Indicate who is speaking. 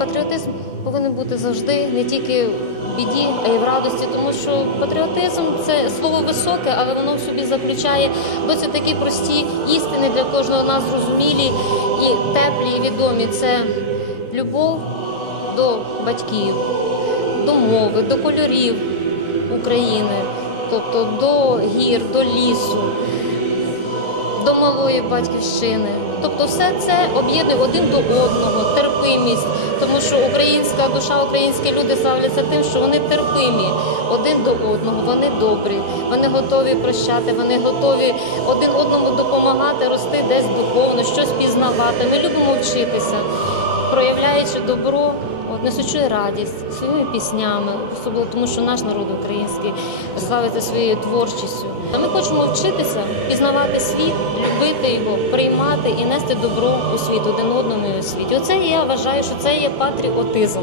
Speaker 1: Патріотизм повинен бути завжди не тільки в біді, а й в радості, тому що патріотизм це слово високе, але воно в собі заключає досить такі прості істини для кожного нас зрозумілі і теплі, і відомі. Це любов до батьків, до мови, до кольорів України, тобто до гір, до лісу до малої батьківщини. Тобто, все це об'єднує один до одного, терпимість, тому що українська душа, українські люди славляться тим, що вони терпимі один до одного, вони добрі, вони готові прощати, вони готові один одному допомагати, рости десь духовно, щось пізнавати. Ми любимо вчитися, проявляючи добро. От несучи радість своїми піснями, особливо тому, що наш народ український славиться своєю творчістю. Ми хочемо вчитися, пізнавати світ, любити його, приймати і нести добро у світ один одному і у світі. Оце я вважаю, що це є патріотизм.